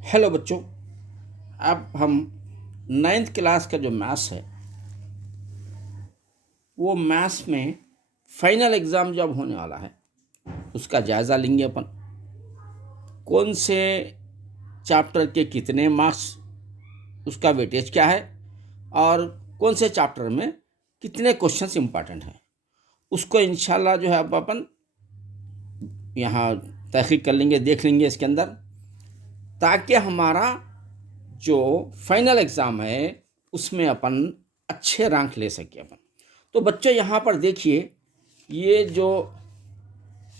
Hello बच्चों। अब हम 9th क्लास का जो मैथ्स है वो मैथ्स में फाइनल एग्ज़ाम जब होने वाला है उसका जायज़ा लेंगे अपन। कौन से चैप्टर के कितने मार्क्स, उसका वेटेज क्या है और कौन से चैप्टर में कितने क्वेश्चंस इंपॉर्टेंट हैं, उसको इंशाल्लाह जो है अब अपन यहाँ तहकीक कर लेंगे, देख लेंगे इसके अंदर, ताकि हमारा जो फाइनल एग्ज़ाम है उसमें अपन अच्छे रैंक ले सके अपन। तो बच्चों यहाँ पर देखिए, ये जो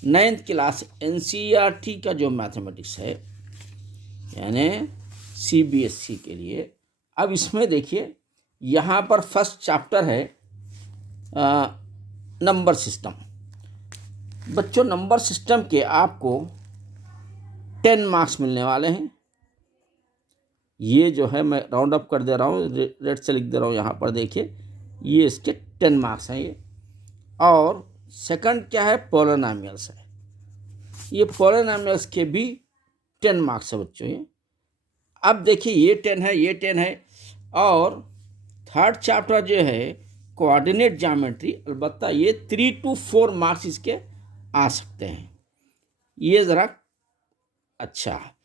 9th क्लास NCERT का जो मैथमेटिक्स है यानी CBSE के लिए, अब इसमें देखिए यहाँ पर फर्स्ट चैप्टर है नंबर सिस्टम। बच्चों नंबर सिस्टम के आपको 10 मार्क्स मिलने वाले हैं। ये जो है मैं राउंड अप कर दे रहा हूँ, रेड से लिख दे रहा हूँ यहाँ पर, देखिए ये इसके 10 मार्क्स हैं ये। और सेकंड क्या है, पॉलिनोमियल्स है। ये पॉलिनोमियल्स के भी 10 मार्क्स है बच्चों ये। अब देखिए ये 10 है, ये 10 है। और थर्ड चैप्टर जो है कोऑर्डिनेट ज्योमेट्री, अलबत्ता ये 3 to 4 मार्क्स इसके आ सकते हैं। ये ज़रा अच्छा है।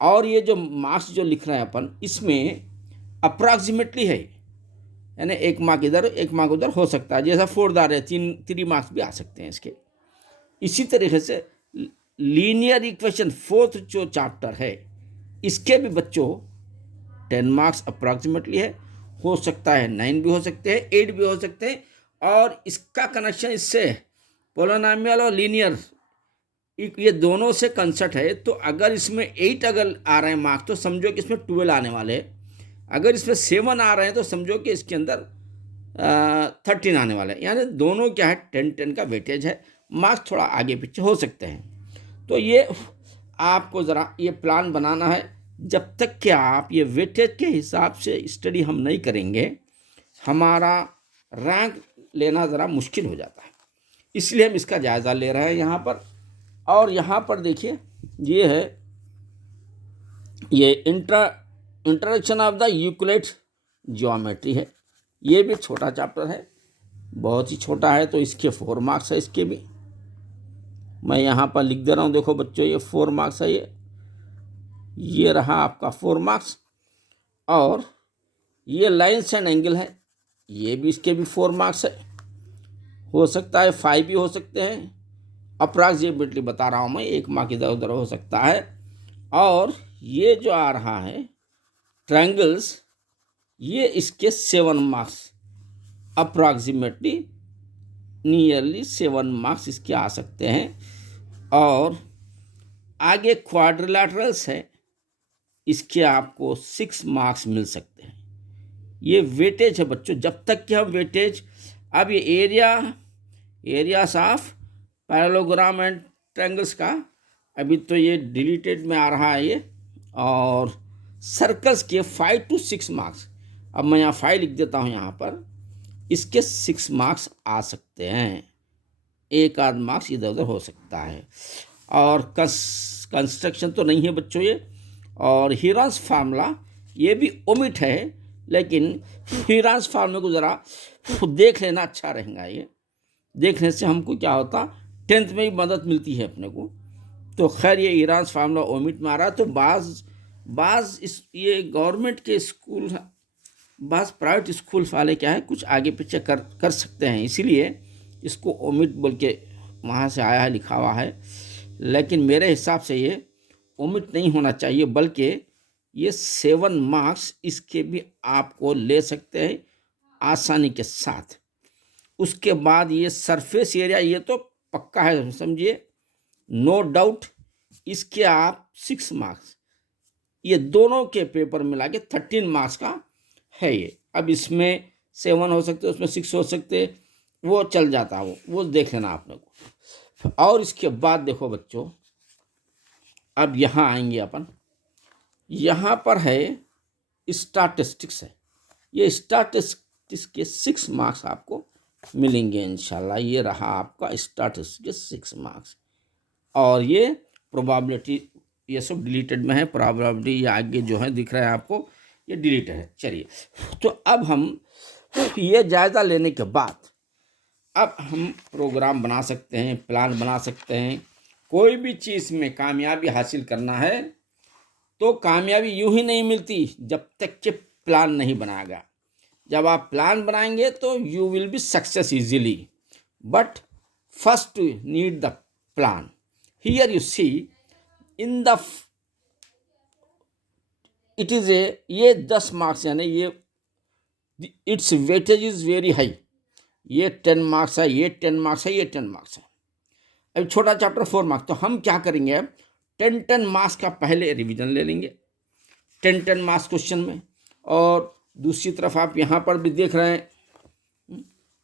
और ये जो मार्क्स जो लिख रहे हैं अपन, इसमें अप्रॉक्सीमेटली है, यानी 1 मार्क इधर 1 मार्क उधर हो सकता है। जैसा 4 दार है, 3 मार्क्स भी आ सकते हैं इसके। इसी तरीके से लीनियर इक्वेशन फोर्थ जो चैप्टर है इसके भी बच्चों 10 मार्क्स अप्रॉक्सीमेटली है। हो सकता है 9 भी हो सकते हैं, 8 भी हो सकते हैं। और इसका कनेक्शन इससे पोलिनोमियल और लीनियर, ये दोनों से कंसेप्ट है। तो अगर इसमें 8 अगर आ रहे हैं मार्क्स तो समझो कि इसमें 12 आने वाले हैं। अगर इसमें 7 आ रहे हैं तो समझो कि इसके अंदर 13 आने वाले हैं। यानी दोनों क्या है, 10-10 का वेटेज है। मार्क्स थोड़ा आगे पीछे हो सकते हैं। तो ये आपको ज़रा ये प्लान बनाना है। जब तक कि आप ये वेटेज के हिसाब से स्टडी हम नहीं करेंगे, हमारा रैंक लेना ज़रा मुश्किल हो जाता है। इसलिए हम इसका जायज़ा ले रहे हैं यहाँ पर। और यहाँ पर देखिए ये है, ये introduction of the Euclid geometry है। ये भी छोटा चैप्टर है, बहुत ही छोटा है। तो इसके 4 मार्क्स है। इसके भी मैं यहाँ पर लिख दे रहा हूँ, देखो बच्चों ये 4 मार्क्स है। ये रहा आपका 4 मार्क्स। और ये लाइन्स एंड एंगल है, ये भी इसके भी 4 मार्क्स है। हो सकता है 5 भी हो सकते हैं, अप्रॉक्सीमेटली बता रहा हूँ मैं, 1 मार्क इधर उधर हो सकता है। और ये जो आ रहा है ट्रायंगल्स, ये इसके 7 मार्क्स अप्रॉक्सीमेटली, नियरली 7 मार्क्स इसके आ सकते हैं। और आगे क्वाड्रिलैटरल्स है, इसके आपको 6 मार्क्स मिल सकते हैं। ये वेटेज है बच्चों। जब तक कि हम वेटेज, अब ये areas of parallelogram and triangles का अभी तो ये डिलीटेड में आ रहा है ये। और सर्कल्स के 5 to 6 मार्क्स, अब मैं यहाँ 5 लिख देता हूँ यहाँ पर, इसके 6 मार्क्स आ सकते हैं। 1 आध मार्क्स इधर उधर हो सकता है। और कंस्ट्रक्शन तो नहीं है बच्चों ये। और हीरास फार्मूला ये भी ओमिट है, लेकिन हीरास फार्मूला को ज़रा देख लेना अच्छा रहेगा। ये देखने से हमको क्या होता, 10th में भी मदद मिलती है अपने को। तो खैर ये हीरास फार्मूला ओमिट में आ रहा है। तो बाज़ इस ये गवर्नमेंट के स्कूल, बाज़ प्राइवेट स्कूल वाले क्या है, कुछ आगे पीछे कर सकते हैं, इसीलिए इसको ओमिट बोल के वहाँ से आया है, लिखा हुआ है। लेकिन मेरे हिसाब से ये ओमिट नहीं होना चाहिए, बल्कि ये 7 मार्क्स इसके भी आपको ले सकते हैं आसानी के साथ। उसके बाद ये सरफेस एरिया, ये तो पक्का है समझिए, नो डाउट। इसके आप 6 मार्क्स, ये दोनों के पेपर मिला के 13 मार्क्स का है ये। अब इसमें 7 हो सकते, उसमें 6 हो सकते, वो चल जाता है, वो देख लेना आपने को। और इसके बाद देखो बच्चों, अब यहाँ आएंगे अपन। यहाँ पर है स्टैटिस्टिक्स है। ये स्टैटिस्टिक्स के 6 मार्क्स आपको मिलेंगे इंशाल्लाह। ये रहा आपका स्टैटिस्टिक्स के 6 मार्क्स। और ये प्रोबेबिलिटी ये सब डिलीटेड में है, प्रोबेबिलिटी ये आगे जो है दिख रहा है आपको, ये डिलीटेड है। चलिए, तो अब हम ये जायज़ा लेने के बाद अब हम प्रोग्राम बना सकते हैं, प्लान बना सकते हैं। कोई भी चीज़ में कामयाबी हासिल करना है तो कामयाबी यूं ही नहीं मिलती जब तक कि प्लान नहीं बनाएगा। जब आप प्लान बनाएंगे तो you will be success easily, but first you need the plan. Here you see in the it is ये 10 मार्क्स यानी ये it's weightage is very high. ये 10 मार्क्स है, ये 10 मार्क्स है, ये 10 मार्क्स है। अब छोटा चैप्टर 4 मार्क्स। तो हम क्या करेंगे, 10 मार्क्स का पहले रिवीजन ले लेंगे 10 मार्क्स क्वेश्चन में। और दूसरी तरफ आप यहाँ पर भी देख रहे हैं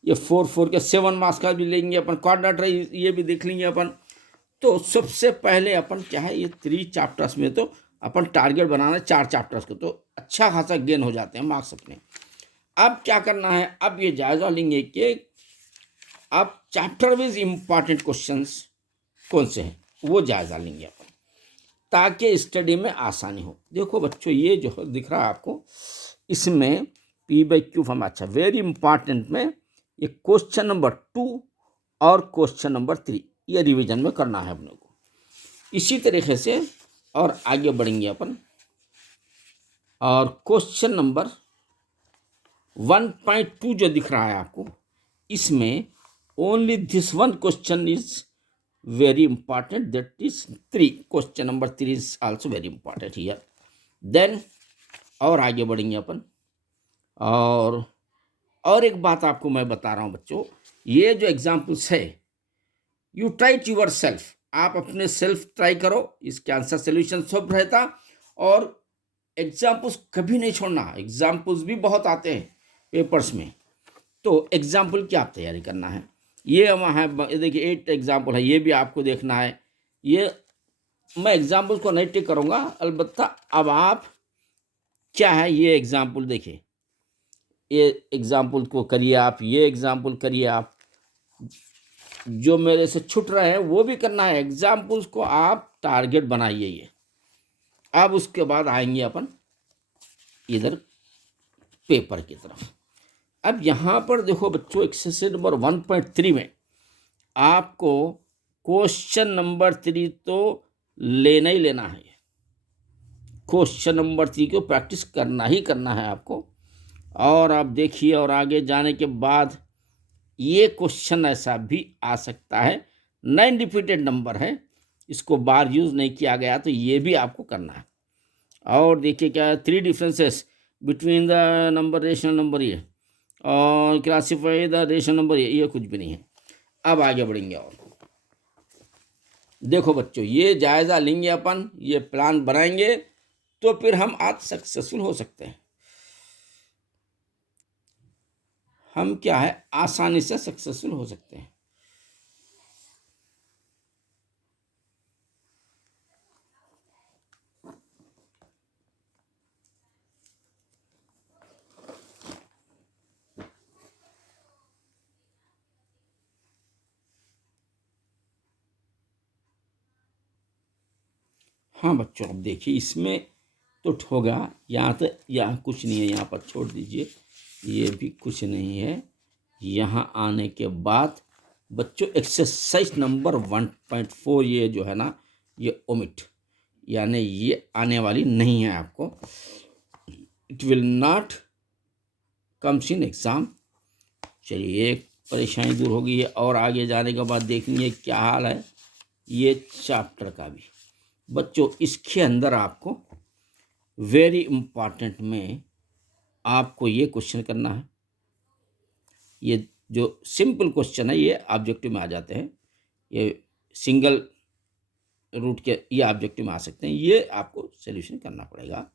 ये 4 के 7 मार्क्स का भी लेंगे अपन, क्वाड्रेटर ये भी देख लेंगे अपन। तो सबसे पहले अपन क्या है, ये 3 चैप्टर्स में तो अपन टारगेट बनाना है 4 चैप्टर्स को, तो अच्छा खासा गेन हो जाते हैं मार्क्स अपने। अब क्या करना है, अब ये जायज़ा लेंगे कि अब चैप्टर वाइज इम्पॉर्टेंट क्वेश्चंस कौन से हैं वो जायज़ा लेंगे अपन, ताकि स्टडी में आसानी हो। देखो बच्चों, ये जो दिख रहा है आपको, इसमें P/Q फॉर्म अच्छा वेरी इंपॉर्टेंट में ये क्वेश्चन नंबर 2 और क्वेश्चन नंबर 3 ये रिवीजन में करना है अपने को। इसी तरीके से और आगे बढ़ेंगे अपन, और क्वेश्चन नंबर 1.2 जो दिख रहा है आपको, इसमें only this one question is very important, that is 3, question number 3 is also very important here. Then और आगे बढ़ेंगे अपन। और एक बात आपको मैं बता रहा हूँ बच्चों, ये जो एग्जाम्पल्स है you try to yourself, आप अपने सेल्फ ट्राई करो, इसके आंसर सोल्यूशन सब रहता। और एग्जाम्पल्स कभी नहीं छोड़ना, एग्जाम्पल्स भी बहुत आते हैं पेपर्स में, तो एग्जाम्पल की आप तैयारी करना है। ये वहाँ है, देखिए 8 एग्जाम्पल है, ये भी आपको देखना है। ये मैं एग्जाम्पल को नहीं टिक करूँगा, अलबत्ता अब आप क्या है ये एग्जाम्पल देखिए, ये एग्जाम्पल को करिए आप, ये एग्जाम्पल करिए आप, जो मेरे से छूट रहे हैं वो भी करना है। एग्जाम्पल्स को आप टारगेट बनाइए ये। अब उसके बाद आएंगे अपन इधर पेपर की तरफ। अब यहाँ पर देखो बच्चों, एक्सरसाइज नंबर 1.3 में आपको क्वेश्चन नंबर 3 तो लेना ही लेना है। क्वेश्चन नंबर 3 को प्रैक्टिस करना ही करना है आपको। और आप देखिए, और आगे जाने के बाद ये क्वेश्चन ऐसा भी आ सकता है, 9 रिपीटेड नंबर है, इसको बार यूज़ नहीं किया गया, तो ये भी आपको करना है। और देखिए क्या है, 3 differences between the number rational number, ये और क्लासीफाई द रेशनल नंबर, ये कुछ भी नहीं है। अब आगे बढ़ेंगे और देखो बच्चों, ये जायज़ा लेंगे अपन, ये प्लान बनाएंगे, तो फिर हम आज सक्सेसफुल हो सकते हैं। हम क्या है आसानी से सक्सेसफुल हो सकते हैं। हाँ बच्चों, अब देखिए इसमें तो होगा, यहाँ तो यहाँ कुछ नहीं है, यहाँ पर छोड़ दीजिए, ये भी कुछ नहीं है। यहाँ आने के बाद बच्चों एक्सरसाइज नंबर 1.4 ये जो है ना, ये ओमिट, यानी ये आने वाली नहीं है आपको, it will not comes in exam. चलिए, एक परेशानी दूर होगी है। और आगे जाने के बाद देखेंगे क्या हाल है ये चैप्टर का भी। बच्चों इसके अंदर आपको वेरी इम्पॉर्टेंट में आपको ये क्वेश्चन करना है। ये जो सिंपल क्वेश्चन है ये ऑब्जेक्टिव में आ जाते हैं, ये सिंगल रूट के ये ऑब्जेक्टिव में आ सकते हैं, ये आपको सॉल्यूशन करना पड़ेगा।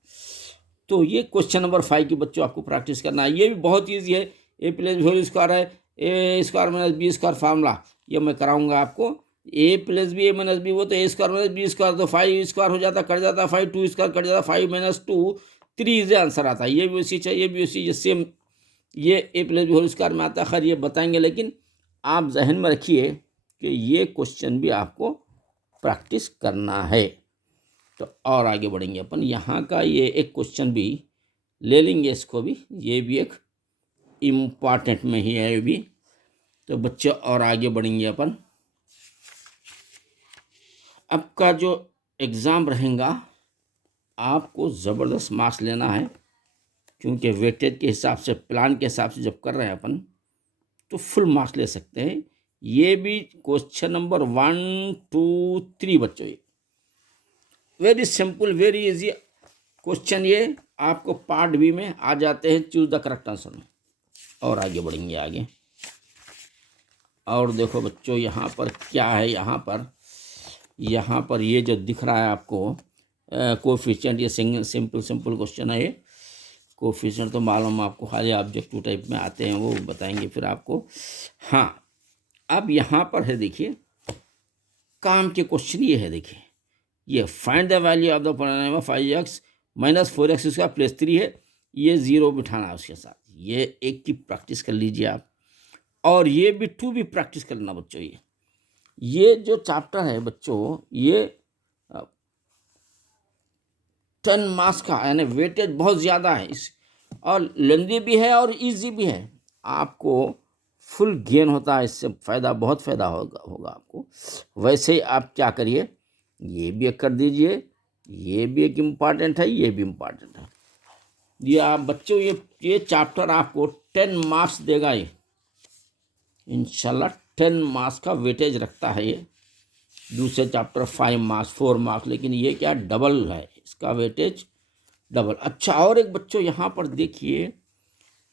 तो ये क्वेश्चन नंबर 5 की बच्चों आपको प्रैक्टिस करना है। ये भी बहुत ईजी है, ए प्लस होल स्क्वायर है, A square minus B square formula, ये मैं कराऊंगा आपको। A plus B A minus B, वो तो A square minus B square, तो 5 स्क्वायर हो जाता, कट जाता 5, 2 स्क्वायर कट जाता 5 माइनस 2, 3 इज आंसर आता है। ये भी उसी चाहिए, ये भी उसी सेम, ये ए प्लस बी होल स्क्वायर में आता है। खैर ये बताएंगे, लेकिन आप जहन में रखिए कि ये क्वेश्चन भी आपको प्रैक्टिस करना है। तो और आगे बढ़ेंगे अपन। यहाँ का ये एक क्वेश्चन भी ले लेंगे, इसको भी, ये भी एक इम्पॉर्टेंट में ही है ये भी। तो बच्चे और आगे बढ़ेंगे अपन। अब का जो एग्ज़ाम रहेगा आपको ज़बरदस्त मार्क्स लेना है, क्योंकि वेटेज के हिसाब से, प्लान के हिसाब से जब कर रहे हैं अपन तो फुल मार्क्स ले सकते हैं। ये भी क्वेश्चन नंबर 1 2 3 बच्चों, ये very simple very easy question, ये आपको पार्ट बी में आ जाते हैं, चूज द करेक्ट आंसर में। और आगे बढ़ेंगे आगे। और देखो बच्चों यहाँ पर क्या है, यहाँ पर ये जो दिख रहा है आपको कोफिशिएंट, ये सिंपल क्वेश्चन है ये। कोफिशिएंट तो मालूम आपको, खाली ऑब्जेक्टिव टाइप में आते हैं, वो बताएंगे फिर आपको। हाँ, अब यहाँ पर है देखिए, काम के क्वेश्चन ये है देखिए, ये find the value of the polynomial 5x minus 4x उसका प्लस 3 है, ये ज़ीरो बिठाना है उसके साथ। ये एक की प्रैक्टिस कर लीजिए आप, और ये भी 2 भी प्रैक्टिस करना बच्चों। ये जो चैप्टर है बच्चों, ये 10 मार्क्स का, यानी वेटेज बहुत ज़्यादा है इस, और लेंदी भी है और इजी भी है। आपको फुल गेन होता है इससे, फ़ायदा, बहुत फ़ायदा होगा आपको। वैसे ही आप क्या करिए, ये भी एक कर दीजिए, ये भी एक इम्पॉर्टेंट है, ये भी इम्पॉर्टेंट है। ये आप बच्चों, ये चैप्टर आपको 10 मार्क्स देगा, ये इंशाल्लाह 10 मार्क्स का वेटेज रखता है ये। दूसरे चैप्टर 5 मार्क्स 4 मार्क्स, लेकिन ये क्या डबल है, इसका वेटेज डबल। अच्छा, और एक बच्चों यहाँ पर देखिए,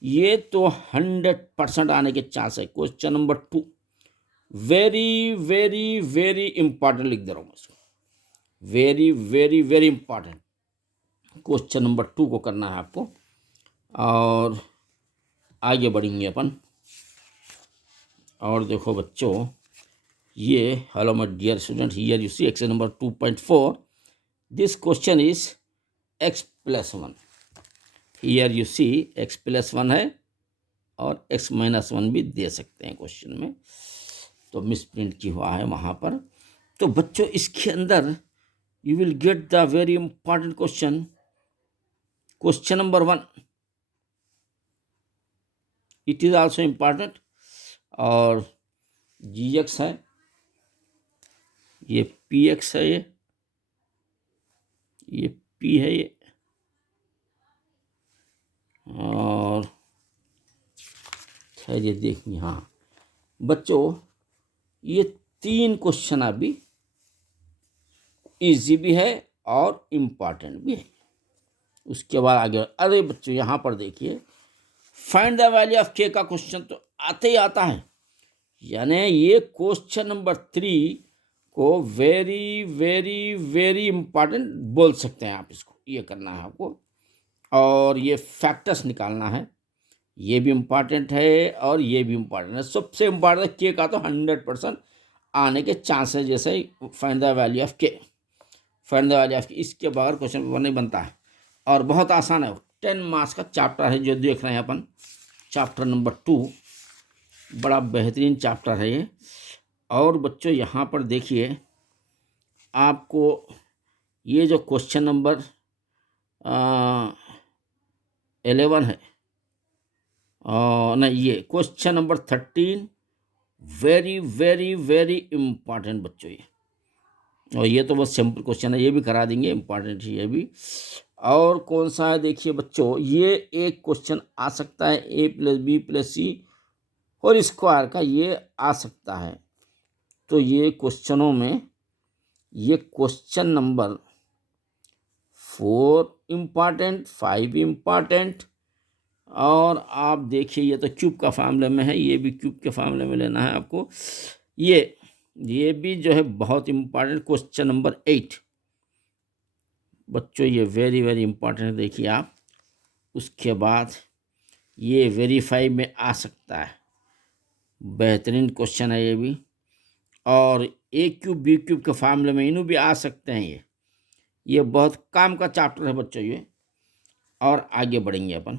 ये तो 100% आने के चांस है। Question number 2 very very very important लिख दे रहा हूँ मैं इसको, very very very important. Question number 2 को करना है आपको, और आगे बढ़ेंगे अपन। और देखो बच्चों, ये hello my dear student, here you see exercise number 2.4, this question is x + 1। Here you see x + 1 है, और x - 1 भी दे सकते हैं क्वेश्चन में, तो मिस प्रिंट की हुआ है वहाँ पर। तो बच्चों इसके अंदर you will get the very important question, question number 1, it is also important. और gx है, ये px है, ये p है, ये, और खैर ये देखिए। हाँ बच्चों, ये 3 क्वेश्चन अभी इजी भी है और इम्पॉर्टेंट भी है। उसके बाद आगे, अरे बच्चों यहाँ पर देखिए, find the value of k का क्वेश्चन तो आते ही आता है, यानी ये क्वेश्चन नंबर 3 को वेरी वेरी वेरी इंपॉर्टेंट बोल सकते हैं आप इसको। ये करना है आपको, और ये फैक्टर्स निकालना है, ये भी इम्पॉर्टेंट है और ये भी इम्पॉर्टेंट है। सबसे इम्पॉर्टेंट के का तो 100% आने के चांस है, जैसे ही फाइंड द वैल्यू ऑफ के, फाइंड द वैल्यू ऑफ के, इसके बगैर क्वेश्चन पेपर नहीं बनता है, और बहुत आसान है। 10 मार्क्स का चैप्टर है जो देख रहे हैं अपन, चैप्टर नंबर 2, बड़ा बेहतरीन चैप्टर है ये। और बच्चों यहाँ पर देखिए, आपको ये जो क्वेश्चन नंबर 11 है, नहीं, ये question number 13 very very very important बच्चों ये, और ये तो बहुत सिंपल क्वेश्चन है, ये भी करा देंगे, इम्पॉर्टेंट है ये भी। और कौन सा है देखिए बच्चों, ये एक क्वेश्चन आ सकता है a + b + c और स्क्वायर का, ये आ सकता है। तो ये क्वेश्चनों में ये क्वेश्चन नंबर 4 इम्पॉर्टेंट, 5 इम्पॉर्टेंट, और आप देखिए ये तो क्यूब का फार्मूले में है, ये भी क्यूब के फार्मूले में लेना है आपको। ये भी जो है बहुत इम्पॉर्टेंट, क्वेश्चन नंबर 8 बच्चों, ये वेरी वेरी इम्पॉर्टेंट है, देखिए आप। उसके बाद ये वेरीफाई में आ सकता है, बेहतरीन क्वेश्चन है ये भी। और a क्यूब b क्यूब के फार्मूले में इन्हों भी आ सकते हैं, ये बहुत काम का चैप्टर है बच्चों ये। और आगे बढ़ेंगे अपन,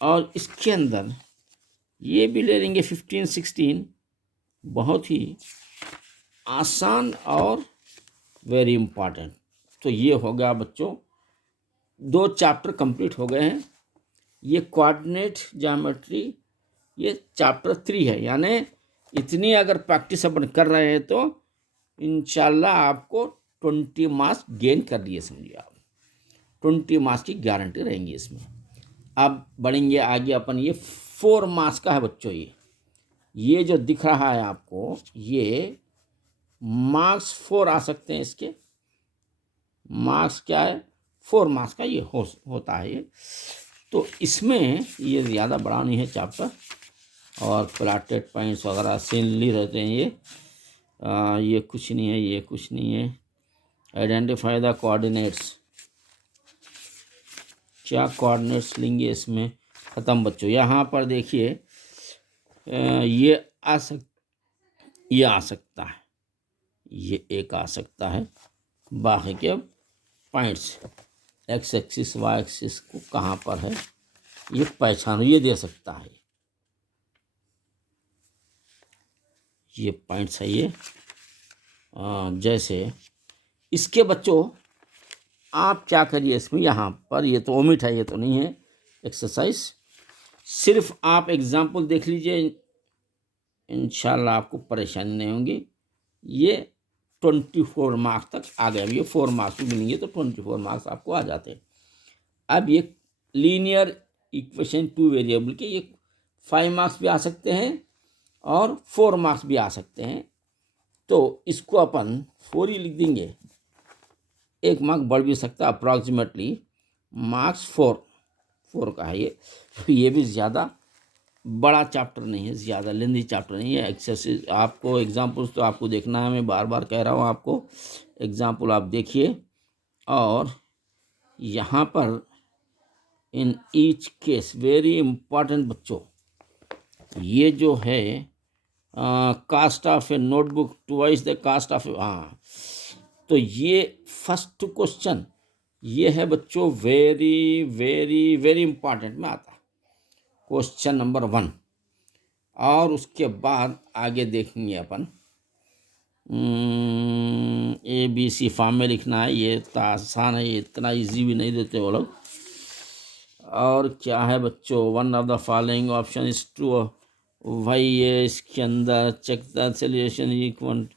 और इसके अंदर ये भी ले लेंगे 15 16, बहुत ही आसान और वेरी इम्पॉर्टेंट। तो ये हो गया बच्चों, 2 चैप्टर कंप्लीट हो गए हैं। ये कोऑर्डिनेट ज्योमेट्री ये चैप्टर 3 है, यानी इतनी अगर प्रैक्टिस अपन कर रहे हैं तो इंशाल्लाह आपको 20 मार्क्स गेन कर लिए, समझिए आप 20 मार्क्स की गारंटी रहेंगी इसमें। अब बढ़ेंगे आगे अपन, ये 4 मार्क्स का है बच्चों। ये जो दिख रहा है आपको, ये मार्क्स 4 आ सकते हैं इसके। मार्क्स क्या है, 4 मार्क्स का ये होता है ये। तो इसमें ये ज़्यादा बड़ा नहीं है चैप्टर, और प्लाटेड पॉइंट्स वगैरह सीनली रहते हैं ये कुछ नहीं है, ये कुछ नहीं है। आइडेंटिफाई द कोऑर्डिनेट्स, क्या कोऑर्डिनेट्स लेंगे इसमें, ख़त्म बच्चों। यहाँ पर देखिए ये आ सकता है, ये एक आ सकता है, बाकी के points x axis y axis को कहाँ पर है ये पहचानो, ये दे सकता है, ये पॉइंट्स है ये। जैसे इसके बच्चों आप क्या करिए इसमें, यहाँ पर ये तो ओमिट है, ये तो नहीं है एक्सरसाइज, सिर्फ आप एग्जाम्पल देख लीजिए, इंशाल्लाह आपको परेशानी नहीं होगी। ये 24 मार्क्स तक आ गए। अब ये 4 मार्क्स मिलेंगे तो 24 मार्क्स आपको आ जाते हैं। अब ये लीनियर इक्वेशन 2 वेरिएबल के ये 5 मार्क्स भी आ सकते हैं और 4 मार्क्स भी आ सकते हैं। तो इसको अपन 4 ही लिख देंगे, 1 मार्क बढ़ भी सकता है, अप्रॉक्सीमेटली मार्क्स 4 का है ये। ये भी ज़्यादा बड़ा चैप्टर नहीं है, ज़्यादा लेंथी चैप्टर नहीं है। एक्सरसाइज आपको एग्जाम्पल्स तो आपको देखना है, मैं बार बार कह रहा हूँ आपको, एग्जाम्पल आप देखिए। और यहाँ पर in each case very important बच्चों, ये जो है cost of a notebook twice the cost of, हाँ, तो ये फर्स्ट क्वेश्चन ये है बच्चों, वेरी वेरी वेरी इम्पॉर्टेंट में आता है, क्वेश्चन नंबर 1। और उसके बाद आगे देखेंगे अपन, ABC फॉर्म में लिखना है, ये तो आसान है, ये इतना इजी भी नहीं देते वो लोग। और क्या है बच्चों, 1 of the following option is true, भाई ये इसके अंदर चेक द सॉल्यूशन इक्वल,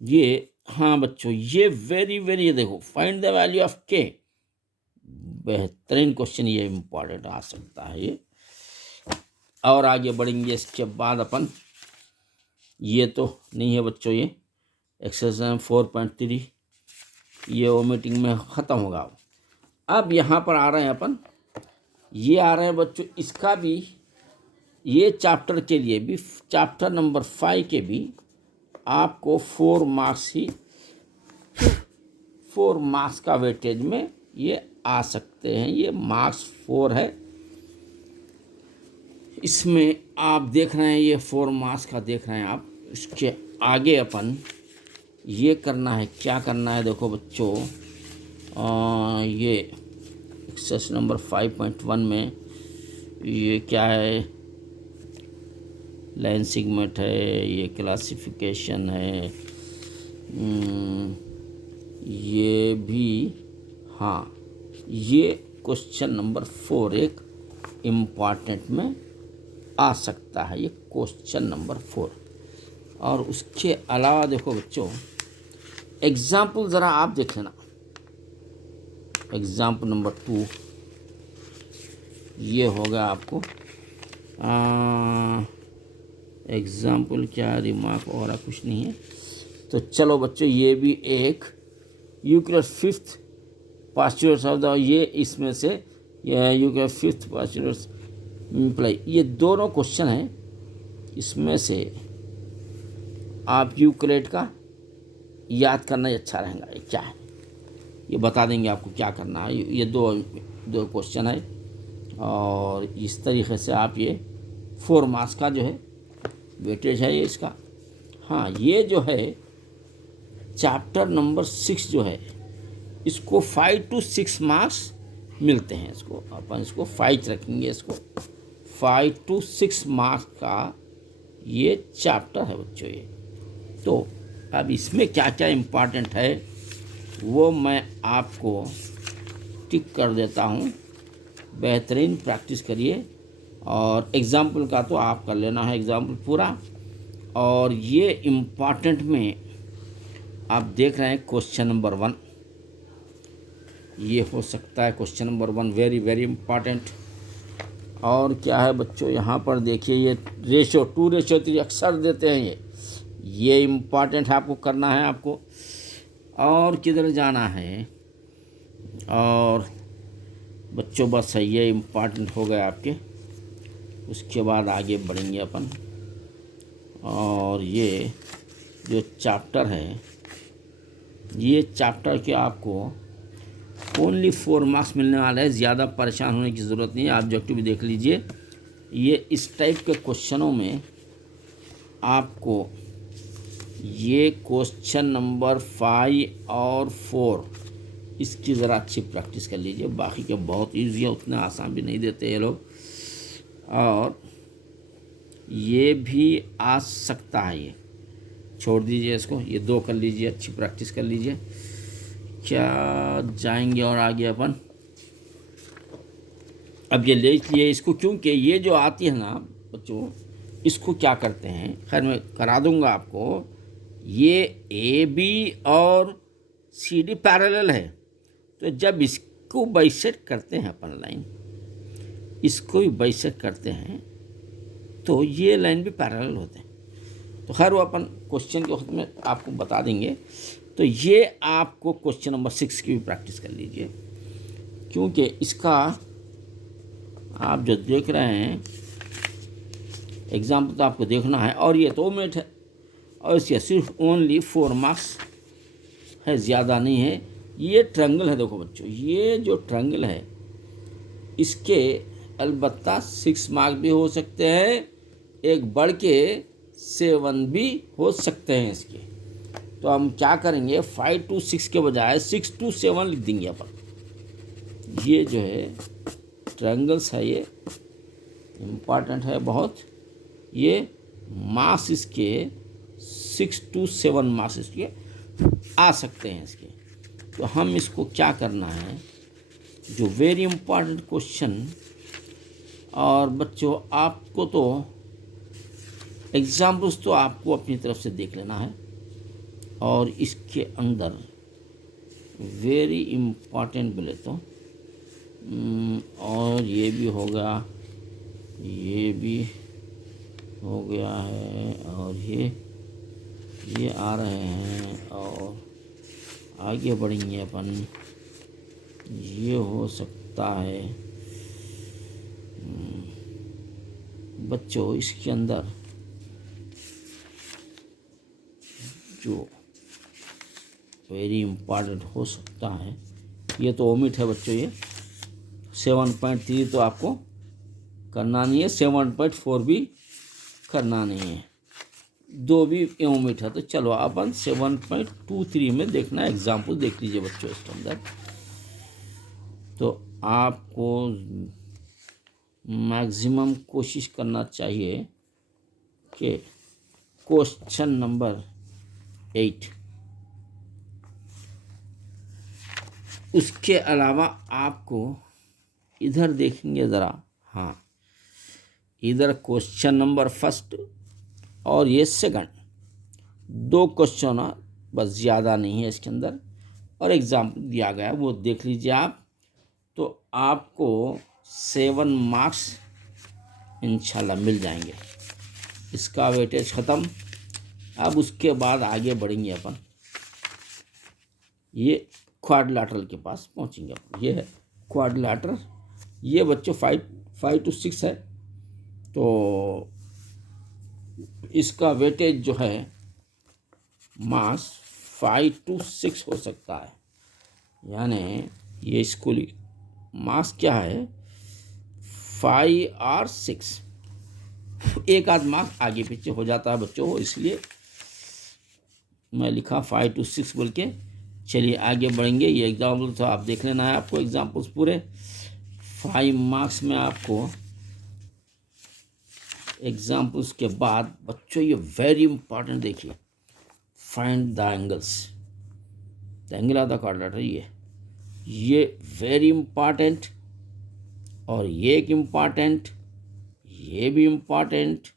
ये हाँ बच्चों ये वेरी वेरी, ये देखो find the value of K, बेहतरीन क्वेश्चन, ये इम्पॉर्टेंट आ सकता है ये। और आगे बढ़ेंगे इसके बाद अपन, ये तो नहीं है बच्चों, ये एक्सरसाइज 4.3 ये ओमिटिंग में ख़त्म होगा। अब यहाँ पर आ रहे हैं अपन, ये आ रहे हैं बच्चों, इसका भी ये चैप्टर के लिए भी, चैप्टर नंबर 5 के भी आपको 4 मार्क्स ही, 4 मार्क्स का वेटेज में ये आ सकते हैं। ये मार्क्स 4 है, इसमें आप देख रहे हैं, ये 4 मार्क्स का देख रहे हैं आप। इसके आगे अपन ये करना है, क्या करना है देखो बच्चों, ये एक्सरसाइज नंबर 5.1 में ये क्या है, लाइन सेगमेंट है, ये क्लासिफिकेशन है, ये भी, हाँ ये क्वेश्चन नंबर 4 एक इम्पॉर्टेंट में आ सकता है, ये क्वेश्चन नंबर 4। और उसके अलावा देखो बच्चों, एग्जाम्पल ज़रा आप देख लेना, एग्जाम्पल नंबर 2 ये होगा आपको, एग्जाम्पल क्या रिमार्क और कुछ नहीं है। तो चलो बच्चों, ये भी एक Euclid 5th postulates of the, ये इसमें से यूक्लिड 5th पोस्टुलेट्स इम्प्लाई, ये दोनों क्वेश्चन हैं, इसमें से आप यूक्लिड का याद करना ही अच्छा रहेगा। ये क्या है ये बता देंगे आपको क्या करना है। ये दो क्वेश्चन है, और इस तरीके से आप ये 4 मार्क्स का जो है वेटेज है ये इसका। हाँ, ये जो है चैप्टर नंबर 6 जो है, इसको 5 to 6 मार्क्स मिलते हैं। इसको अपन इसको 5 रखेंगे, इसको 5 to 6 मार्क्स का ये चैप्टर है बच्चों ये। तो अब इसमें क्या क्या इम्पॉर्टेंट है वो मैं आपको टिक कर देता हूँ। बेहतरीन प्रैक्टिस करिए और एग्ज़ाम्पल का तो आप कर लेना है एग्ज़ाम्पल पूरा। और ये इम्पॉर्टेंट में आप देख रहे हैं क्वेश्चन नंबर 1, ये हो सकता है question number 1 very very important. और क्या है बच्चों, यहाँ पर देखिए ये रेशो 2:3 अक्सर देते हैं, ये इम्पॉर्टेंट है, आपको करना है आपको। और किधर जाना है, और बच्चों बस है ये इम्पॉर्टेंट हो गए आपके। उसके बाद आगे बढ़ेंगे अपन। और ये जो चैप्टर है, ये चैप्टर के आपको ओनली 4 मार्क्स मिलने वाले हैं, ज़्यादा परेशान होने की ज़रूरत नहीं है। ऑब्जेक्टिव भी देख लीजिए, ये इस टाइप के क्वेश्चनों में आपको ये क्वेश्चन नंबर 5 और 4 इसकी ज़रा अच्छी प्रैक्टिस कर लीजिए। बाकी के बहुत ईजी है, उतने आसान भी नहीं देते ये लोग। और ये भी आ सकता है, ये छोड़ दीजिए इसको, ये 2 कर लीजिए, अच्छी प्रैक्टिस कर लीजिए। क्या जाएंगे और आगे अपन, अब ये ले लिए इसको, क्योंकि ये जो आती है ना बच्चों, इसको क्या करते हैं, खैर मैं करा दूंगा आपको। ये ए बी और सी डी पैरेलल है, तो जब इसको बाइसेक्ट करते हैं अपन लाइन, इसको भी बाइसेक्ट करते हैं, तो ये लाइन भी पैरेलल होते हैं। तो खैर वो अपन क्वेश्चन के वक्त में आपको बता देंगे। तो ये आपको क्वेश्चन नंबर 6 की भी प्रैक्टिस कर लीजिए, क्योंकि इसका आप जो देख रहे हैं एग्जाम्पल तो आपको देखना है। और ये तो ओमिट है, और इसके सिर्फ ओनली 4 मार्क्स है, ज़्यादा नहीं है। ये ट्रायंगल है, देखो बच्चों, ये जो ट्रायंगल है इसके अलबत्ता 6 मार्क्स भी हो सकते हैं, एक बढ़ के 7 भी हो सकते हैं इसके। तो हम क्या करेंगे, 5 to 6 के बजाय 6 to 7 लिख देंगे अपन। ये जो है ट्रायंगल्स है, ये इम्पॉर्टेंट है बहुत। ये मार्क्स इसके 6 to 7 मार्क्स इसके आ सकते हैं इसके। तो हम इसको क्या करना है, जो वेरी इम्पॉर्टेंट क्वेश्चन, और बच्चों आपको तो एग्जाम्पल्स तो आपको अपनी तरफ से देख लेना है। और इसके अंदर वेरी इम्पॉर्टेंट बोले तो और ये भी होगा, ये भी हो गया है, और ये आ रहे हैं। और आगे बढ़ेंगे अपन, ये हो सकता है बच्चों इसके अंदर जो वेरी इम्पॉर्टेंट हो सकता है, ये तो ओमिट है बच्चों। ये 7.3 तो आपको करना नहीं है, 7.4 भी करना नहीं है, 2 भी ओमिट है। तो चलो अपन 7.23 में देखना, एग्जाम्पल देख लीजिए बच्चों इसके अंदर। तो आपको मैक्सिमम कोशिश करना चाहिए कि क्वेश्चन नंबर 8, उसके अलावा आपको इधर देखेंगे ज़रा, हाँ इधर क्वेश्चन नंबर 1 और ये 2 2 क्वेश्चन बस, ज़्यादा नहीं है इसके अंदर। और एग्जाम्पल दिया गया है वो देख लीजिए आप। तो आपको 7 मार्क्स इंशाल्लाह मिल जाएंगे। इसका वेटेज ख़त्म। अब उसके बाद आगे बढ़ेंगे अपन, ये क्वाड्रिलेटरल के पास पहुंचेंगे अपन। ये है क्वाड्रिलेटरल, ये बच्चों 5 to 6 है। तो इसका वेटेज जो है मार्क्स 5 to 6 हो सकता है, यानी ये स्कूल मार्क्स क्या है 5 और 6, एक आध मार्क्स आगे पीछे हो जाता है बच्चों, इसलिए मैं लिखा 5 to 6 बोल के। चलिए आगे बढ़ेंगे। ये एग्जाम्पल तो आप देख लेना है आपको, एग्जाम्पल्स पूरे 5 मार्क्स में आपको। एग्जाम्पल्स के बाद बच्चों ये वेरी इंपॉर्टेंट देखिए, find the angles. The angle of the quadrilateral ये वेरी इम्पॉर्टेंट, और ये एक इम्पॉर्टेंट, ये भी इम्पॉर्टेंट,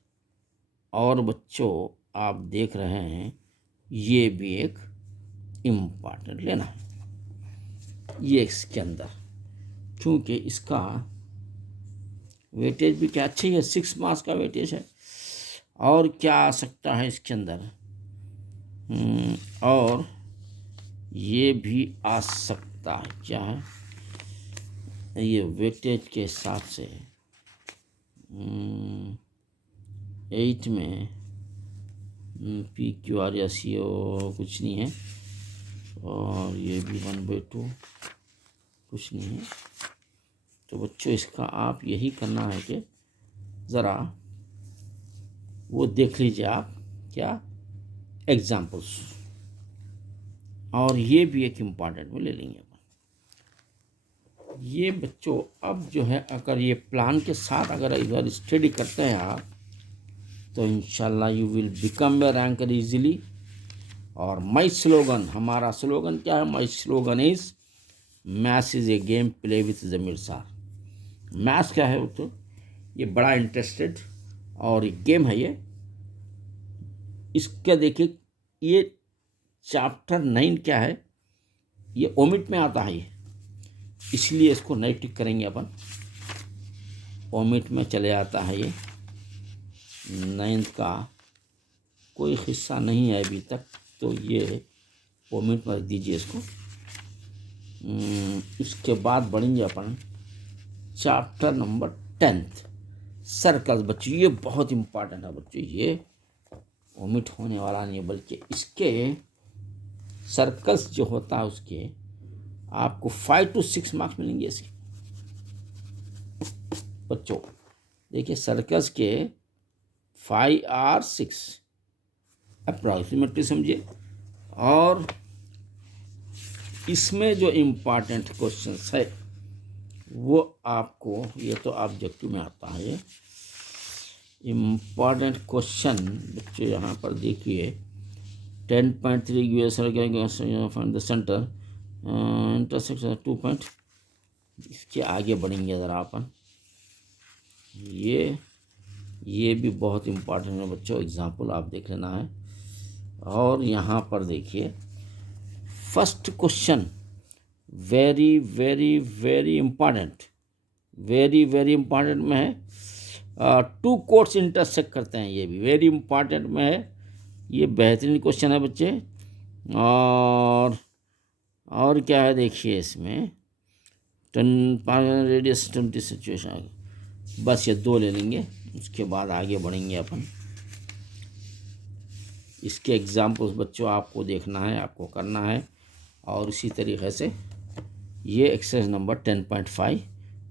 और बच्चों आप देख रहे हैं ये भी एक इम्पॉर्टेंट लेना ये इसके अंदर, क्योंकि इसका वेटेज भी क्या अच्छी है, 6 मार्क्स का वेटेज है। और क्या आ सकता है इसके अंदर, और ये भी आ सकता है, क्या है ये वेटेज के हिसाब से 8 में PQR या CO कुछ नहीं है, और ये भी 1/2 कुछ नहीं है। तो बच्चों इसका आप यही करना है कि ज़रा वो देख लीजिए आप, क्या एग्जाम्पल्स, और ये भी एक इम्पॉर्टेंट में ले लेंगे अपन। ये बच्चों अब जो है अगर ये प्लान के साथ अगर इधर स्टडी करते हैं आप, तो इंशाल्लाह you will become a ranker easily. और माई स्लोगन, हमारा स्लोगन क्या है, my slogan is maths is a game play with Zameer sir. Maths क्या है तो ये बड़ा इंटरेस्टेड और एक गेम है ये। इसका देखिए ये चैप्टर 9 क्या है, ये ओमिट में आता है ये, इसलिए इसको नहीं टिक करेंगे अपन, ओमिट में चले आता है ये। 9th का कोई हिस्सा नहीं है अभी तक, तो ये ओमिट में रख दीजिए इसको। इसके बाद बढ़ेंगे अपन चैप्टर नंबर 10 सर्कल्स। बच्चों ये बहुत इम्पॉर्टेंट है बच्चों, ये ओमिट होने वाला नहीं है, बल्कि इसके सर्कल्स जो होता है उसके आपको 5 to 6 मार्क्स मिलेंगे इसके। बच्चों देखिए सर्कल्स के 5 और 6 अप्रॉक्सीमेटली समझिए, और इसमें जो इम्पॉर्टेंट क्वेश्चंस है वो आपको, ये तो ऑब्जेक्टिव में आता है ये इम्पॉर्टेंट क्वेश्चन। बच्चों यहाँ पर देखिए 10.3 given circle find the centre intersection 2 point. इसके आगे बढ़ेंगे ज़रा अपन, ये भी बहुत इम्पॉर्टेंट है बच्चों, एग्जाम्पल आप देख लेना है। और यहाँ पर देखिए first question very very very important, very very important में है, 2 कोड्स इंटरसेक्ट करते हैं, ये भी वेरी इम्पॉर्टेंट में है, ये बेहतरीन क्वेश्चन है बच्चे। और क्या है देखिए इसमें 10 रेडियस 20 सिचुएशन, बस ये 2 ले लेंगे, उसके बाद आगे बढ़ेंगे अपन। इसके एग्जाम्पल्स बच्चों आपको देखना है, आपको करना है। और इसी तरीके से ये एक्सरसाइज नंबर 10.5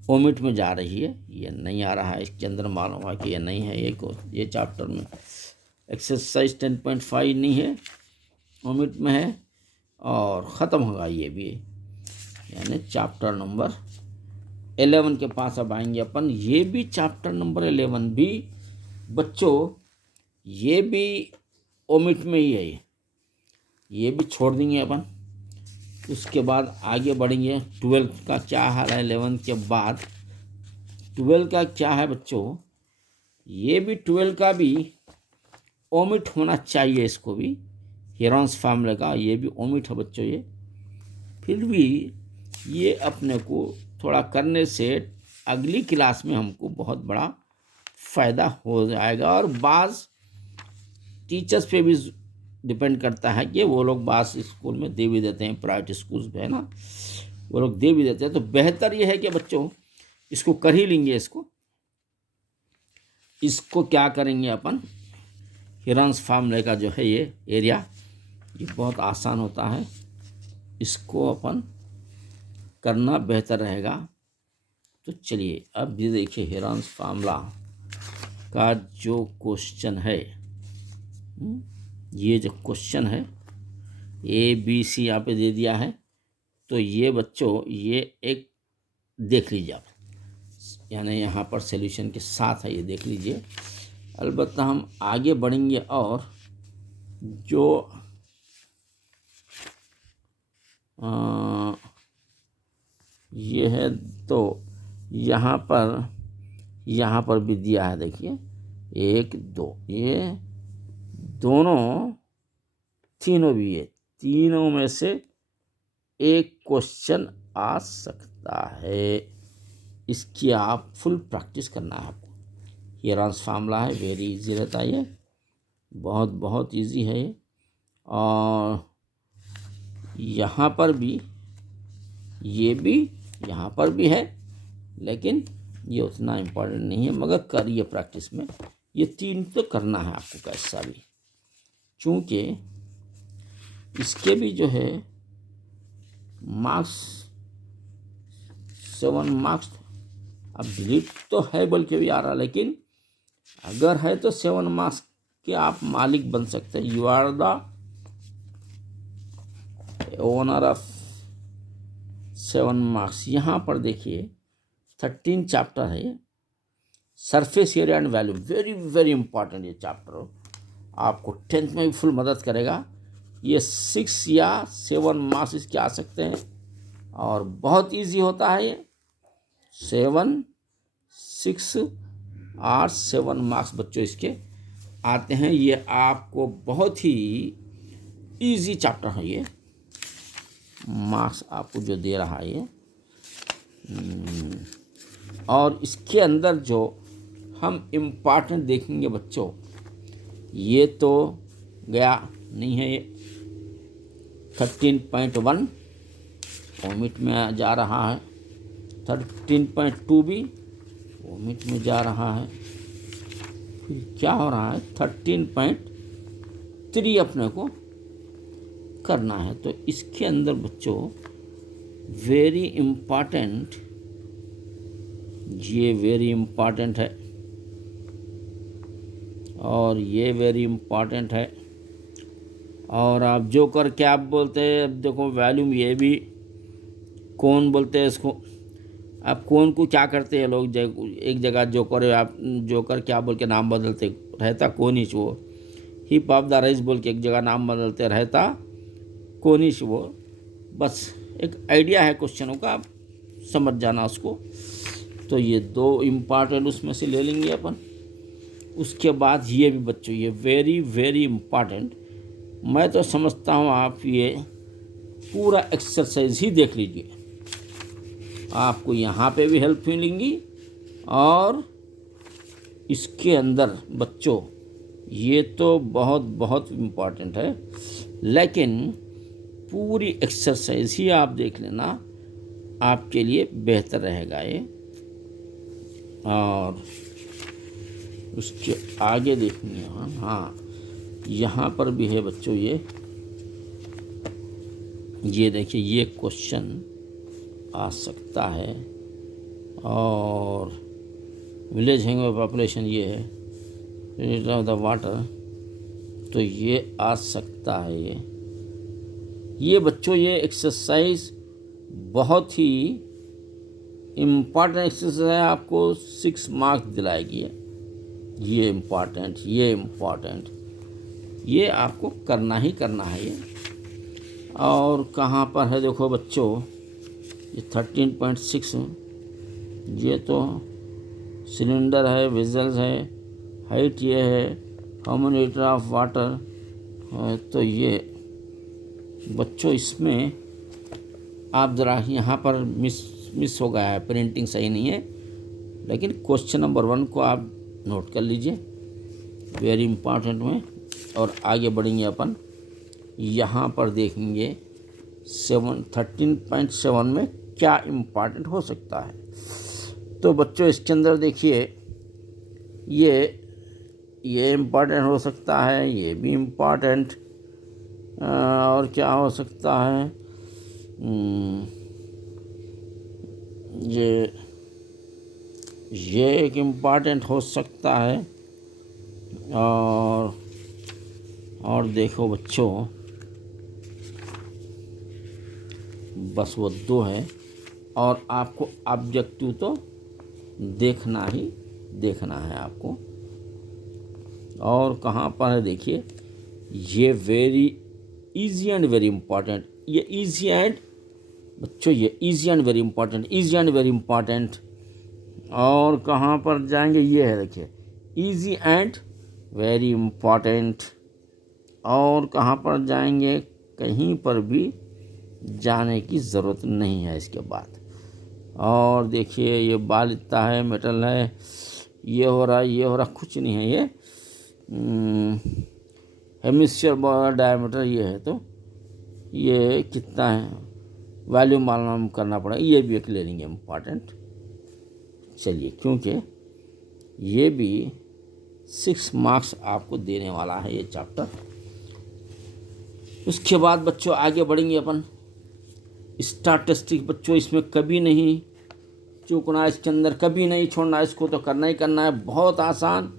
ओमिट में जा रही है, ये नहीं आ रहा है इसके अंदर, मालूम हुआ कि ये नहीं है, ये चैप्टर में एक्सरसाइज 10.5 नहीं है, ओमिट में है, और ख़त्म होगा ये भी, यानी चैप्टर नंबर 11 के पास अब आएंगे अपन। ये भी चैप्टर नंबर 11 भी बच्चों ये भी ओमिट में ही है, ये भी छोड़ देंगे अपन। उसके बाद आगे बढ़ेंगे 12 का क्या हाल है, 11 के बाद 12 का क्या है बच्चों, ये भी 12 का भी ओमिट होना चाहिए, इसको भी हेरॉन्स फार्मूले का ये भी ओमिट है बच्चों ये। फिर भी ये अपने को थोड़ा करने से अगली क्लास में हमको बहुत बड़ा फ़ायदा हो जाएगा। और बाज़ टीचर्स पे भी डिपेंड करता है कि वो लोग बाज़ स्कूल में दे भी देते हैं, प्राइवेट स्कूल्स पे है ना, वो लोग दे भी देते हैं। तो बेहतर ये है कि बच्चों इसको कर ही लेंगे, इसको क्या करेंगे अपन, हेरॉन्स फार्मूले का जो है ये एरिया, ये बहुत आसान होता है, इसको अपन करना बेहतर रहेगा। तो चलिए अब ये देखिए हेरॉन्स फार्मूला का जो क्वेश्चन है, ये जो क्वेश्चन है ABC यहाँ पे दे दिया है, तो ये बच्चों ये एक देख लीजिए आप, यानी यहाँ पर सॉल्यूशन के साथ है, ये देख लीजिए। अलबत्ता हम आगे बढ़ेंगे और जो ये है, तो यहाँ पर भी दिया है, देखिए 1 2, ये दोनों तीनों भी है, तीनों में से एक क्वेश्चन आ सकता है। इसकी आप फुल प्रैक्टिस करना है आपको। ये रंस फार्मूला है, वेरी इजी रहता है ये, बहुत बहुत इजी है ये। और यहाँ पर भी, ये भी यहाँ पर भी है, लेकिन ये उतना इम्पोर्टेंट नहीं है, मगर करिए प्रैक्टिस में। ये 3 तो करना है आपको कैसा भी, चूँकि इसके भी जो है मार्क्स 7 मार्क्स, अब डिलीट तो है बल्कि भी आ रहा, लेकिन अगर है तो 7 मार्क्स के आप मालिक बन सकते हैं। You are the owner of 7 marks. यहाँ पर देखिए 13 चैप्टर है, surface area and volume, very very important ये चैप्टर, आपको 10th में भी फुल मदद करेगा। ये 6 या 7 मार्क्स इसके आ सकते हैं, और बहुत इजी होता है ये। 7 6 8 7 मार्क्स बच्चों इसके आते हैं। ये आपको बहुत ही इजी चैप्टर है ये, मार्क्स आपको जो दे रहा है ये। और इसके अंदर जो हम इम्पॉर्टेंट देखेंगे बच्चों, ये तो गया नहीं है, ये 13.1 ओमिट में जा रहा है, 13.2 भी ओमिट में जा रहा है, फिर क्या हो रहा है 13.3 अपने को करना है। तो इसके अंदर बच्चों वेरी इम्पॉर्टेंट, ये वेरी इम्पॉर्टेंट है, और ये वेरी इम्पॉर्टेंट है। और आप जोकर क्या आप बोलते हैं, अब देखो वैल्यूम, ये भी कौन बोलते हैं इसको। आप कौन को क्या करते हैं लोग, एक जगह जोकर, आप जोकर क्या बोल के नाम बदलते रहता कोनिश, वो हिप ऑफ द राइस बोल के एक जगह नाम बदलते रहता कोनिश। वो बस एक आइडिया है क्वेश्चनों का, आप समझ जाना उसको। तो ये 2 इम्पॉर्टेंट उसमें से ले लेंगे अपन। उसके बाद ये भी बच्चों, ये वेरी वेरी इम्पॉर्टेंट, मैं तो समझता हूँ आप ये पूरा एक्सरसाइज ही देख लीजिए, आपको यहाँ पे भी हेल्प मिलेंगी। और इसके अंदर बच्चों ये तो बहुत बहुत इम्पॉर्टेंट है, लेकिन पूरी एक्सरसाइज ही आप देख लेना, आपके लिए बेहतर रहेगा ये। और उसके आगे देखेंगे, हाँ यहाँ पर भी है बच्चों, ये देखिए, ये क्वेश्चन आ सकता है। और विलेज हैंग पॉपुलेशन ये है, रेट ऑफ द वाटर, तो ये आ सकता है ये बच्चों, ये एक्सरसाइज बहुत ही इम्पॉर्टेंट एक्सरसाइज है, आपको 6 मार्क्स दिलाएगी ये इम्पॉर्टेंट, ये आपको करना ही करना है ये। और कहाँ पर है देखो बच्चों, ये 13.6, ये तो सिलेंडर है, विजल्स है, हाइट ये है, how many litre of water. तो ये बच्चों इसमें आप ज़रा यहाँ पर मिस हो गया है, प्रिंटिंग सही नहीं है, लेकिन क्वेश्चन नंबर 1 को आप नोट कर लीजिए, वेरी इम्पॉर्टेंट में। और आगे बढ़ेंगे अपन, यहाँ पर देखेंगे 13.7 में क्या इम्पॉर्टेंट हो सकता है। तो बच्चों इसके अंदर देखिए, ये इम्पॉर्टेंट हो सकता है, ये भी इम्पॉर्टेंट, और क्या हो सकता है, ये एक इम्पॉर्टेंट हो सकता है। और देखो बच्चों, बस वो 2 है, और आपको ऑब्जेक्टिव तो देखना ही देखना है आपको। और कहाँ पर है देखिए, ये very easy and very important, ये इजी एंड बच्चों ये easy and very important, easy and very important. और कहाँ पर जाएंगे, ये है देखिए, इजी एंड वेरी इंपॉर्टेंट। और कहाँ पर जाएंगे, कहीं पर भी जाने की ज़रूरत नहीं है इसके बाद। और देखिए ये बाल इतना है, मेटल है, ये हो रहा है, ये हो रहा, कुछ नहीं है। ये हेमिस्फीयर डायमीटर ये है, तो ये कितना है, वैल्यू मालूम करना पड़ेगा। ये भी एक ले लेंगे इम्पॉर्टेंट। चलिए, क्योंकि ये भी 6 मार्क्स आपको देने वाला है ये चैप्टर। उसके बाद बच्चों आगे बढ़ेंगे अपन स्टैटिस्टिक्स। बच्चों इसमें कभी नहीं चूकना, इसके अंदर कभी नहीं छोड़ना, इसको तो करना ही करना है। बहुत आसान,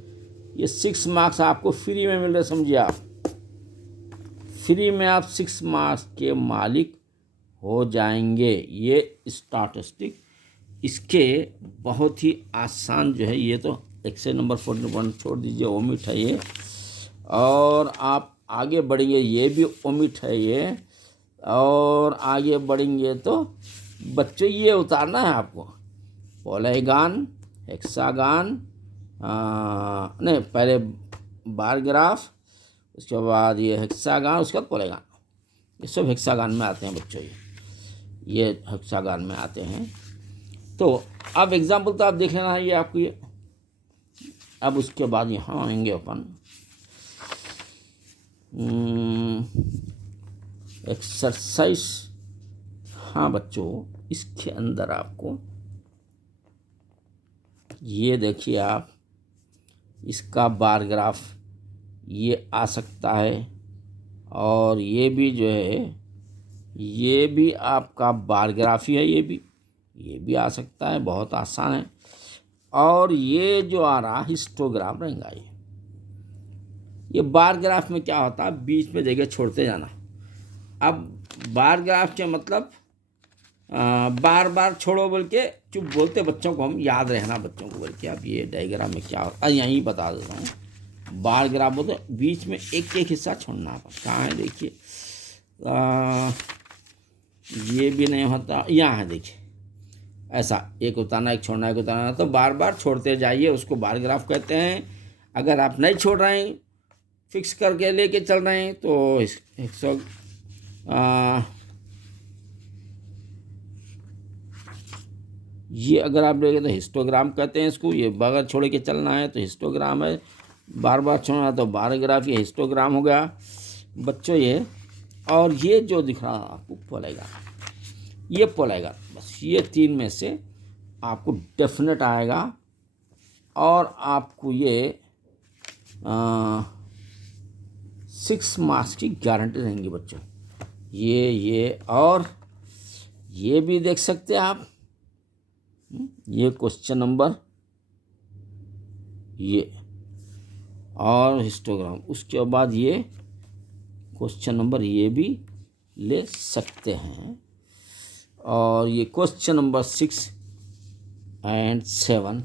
ये 6 मार्क्स आपको फ्री में मिल रहे, समझिए आप फ्री में आप 6 मार्क्स के मालिक हो जाएंगे। ये स्टैटिस्टिक इसके बहुत ही आसान जो है, ये तो एक्सरसाइज नंबर 41 छोड़ दीजिए, ओमिट है ये। और आप आगे बढ़ेंगे, ये भी ओमिट है ये। और आगे बढ़ेंगे तो बच्चों ये उतारना है आपको, पॉलीगॉन, हेक्सागॉन, नहीं पहले बार ग्राफ, उसके बाद ये हेक्सागॉन, उसके बाद पॉलीगॉन। ये सब हेक्सागॉन में आते हैं बच्चों, ये हेक्सागॉन में आते हैं। तो अब एग्जाम्पल तो आप देख लेना है ये आपको ये। अब उसके बाद यहाँ आएंगे अपन एक्सरसाइज। हाँ बच्चों, इसके अंदर आपको ये देखिए, आप इसका बार ग्राफ ये आ सकता है, और ये भी जो है ये भी आपका बार ग्राफ ही है, ये भी आ सकता है, बहुत आसान है। और ये जो आ रहा हिस्टोग्राम रहेगा, ये बार ग्राफ में क्या होता है, बीच में जगह छोड़ते जाना। अब बार ग्राफ के मतलब बार बार छोड़ो बोल के चुप बोलते बच्चों को, हम याद रहना बच्चों को बोल के। अब ये डायग्राम में क्या होता है यहीं बता देता हूँ। बार ग्राफ बोलते बीच में एक एक हिस्सा छोड़ना है। कहाँ है देखिए, ये भी नहीं होता, यहाँ है देखिए, ऐसा एक उतारना, एक छोड़ना, एक उतारना, तो बार बार छोड़ते जाइए, उसको बार ग्राफ कहते हैं। अगर आप नहीं छोड़ रहे हैं, फिक्स करके लेके चल रहे हैं, तो ये अगर आप लेंगे तो हिस्टोग्राम कहते हैं इसको। ये बगैर छोड़ के चलना है तो हिस्टोग्राम है, बार बार छोड़ना है तो बार ग्राफ, ये हिस्टोग्राम हो गया बच्चों ये। और ये जो दिख रहा है आपको पॉलीगॉन, ये पॉलीगॉन, बस ये 3 में से आपको डेफिनेट आएगा। और आपको ये 6 मार्क्स की गारंटी रहेंगी बच्चों। ये और ये भी देख सकते हैं आप, ये क्वेश्चन नंबर ये और हिस्टोग्राम। उसके बाद ये क्वेश्चन नंबर ये भी ले सकते हैं। और ये क्वेश्चन नंबर 6 एंड 7,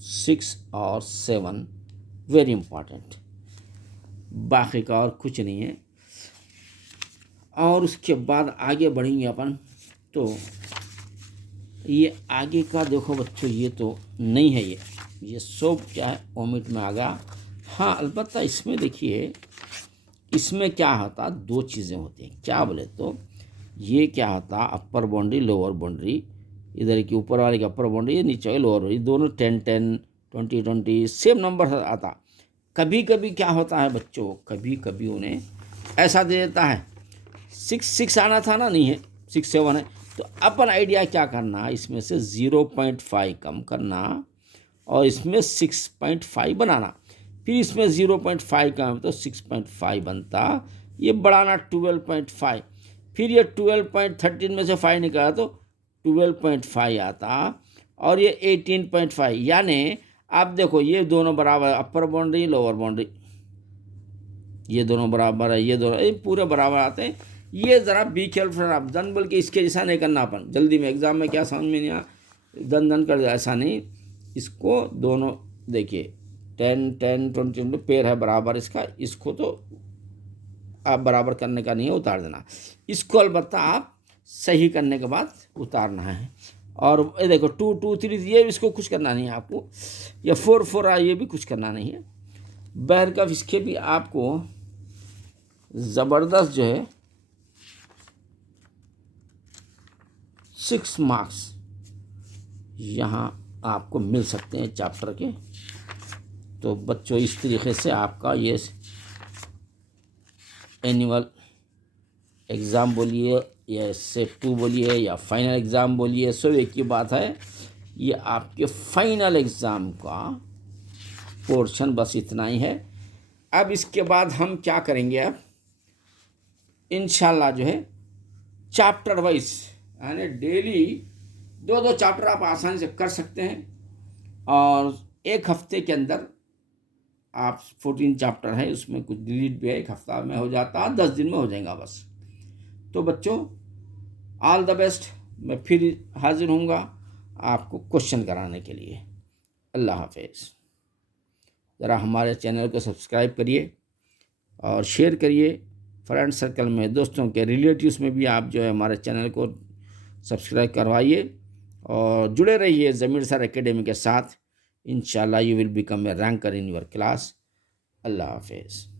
6 और 7 वेरी इंपॉर्टेंट, बाकी का और कुछ नहीं है। और उसके बाद आगे बढ़ेंगे अपन, तो ये आगे का देखो बच्चों, ये तो नहीं है, ये सब क्या है, ओमिट में आ गया। हाँ अलबत्ता इसमें देखिए, इसमें क्या होता, 2 चीज़ें होती हैं। क्या बोले तो ये क्या होता, अपर बाउंड्री, लोअर बाउंड्री, इधर की ऊपर वाले की अपर बाउंड्री, ये नीचे वाली लोअर बाउंड्री, दोनों 10 10 20 20 सेम नंबर आता। कभी कभी क्या होता है बच्चों, कभी कभी उन्हें ऐसा दे देता है 6 आना था ना, नहीं है 6 7 है, तो अपन आइडिया क्या करना, इसमें से 0.5 कम करना और इसमें 6.5 बनाना। फिर इसमें 0.5 कम तो 6.5 बनता, ये बढ़ाना 12.5, फिर ये 12.13 में से 5 निकाला तो 12.5 आता, और ये 18.5। यानी आप देखो ये दोनों बराबर, अपर बाउंड्री लोअर बाउंड्री, ये दोनों बराबर है, ये दोनों, ये पूरे बराबर आते हैं। ये ज़रा बी केयरफुल, आप दन बोल के इसके जैसा नहीं करना अपन जल्दी में, एग्जाम में क्या समझ में नहीं आ, दन कर, ऐसा नहीं। इसको दोनों देखिए 10 10 20 पेयर है बराबर इसका, इसको तो आप बराबर करने का नहीं है, उतार देना। इसको अलबत्ता आप सही करने के बाद उतारना है। और ये देखो 2 2 3, ये इसको कुछ करना नहीं है आपको, या 4 4 आ, ये भी कुछ करना नहीं है। बहरकफ इसके भी आपको ज़बरदस्त जो है 6 मार्क्स यहाँ आपको मिल सकते हैं चैप्टर के। तो बच्चों इस तरीके से आपका ये एनुअल एग्ज़ाम बोलिए या सेट 2 बोलिए या फाइनल एग्ज़ाम बोलिए, सब एक ही बात है, ये आपके फाइनल एग्ज़ाम का पोर्शन बस इतना ही है। अब इसके बाद हम क्या करेंगे, अब इंशाल्लाह जो है चैप्टर वाइज, यानी डेली 2 चैप्टर आप आसानी से कर सकते हैं। और एक हफ्ते के अंदर आप 14 चैप्टर है, उसमें कुछ डिलीट भी है, एक हफ्ता में हो जाता है, 10 दिन में हो जाएगा बस। तो बच्चों ऑल द बेस्ट, मैं फिर हाजिर हूँगा आपको क्वेश्चन कराने के लिए। अल्लाह हाफिज़। ज़रा हमारे चैनल को सब्सक्राइब करिए और शेयर करिए फ्रेंड सर्कल में, दोस्तों के, रिलेटिव्स में भी आप जो है हमारे चैनल को सब्सक्राइब करवाइए और जुड़े रहिए ज़मीर सर एकेडमी के साथ। इंशाल्लाह you will become a ranker in your class. अल्लाह हाफिज़।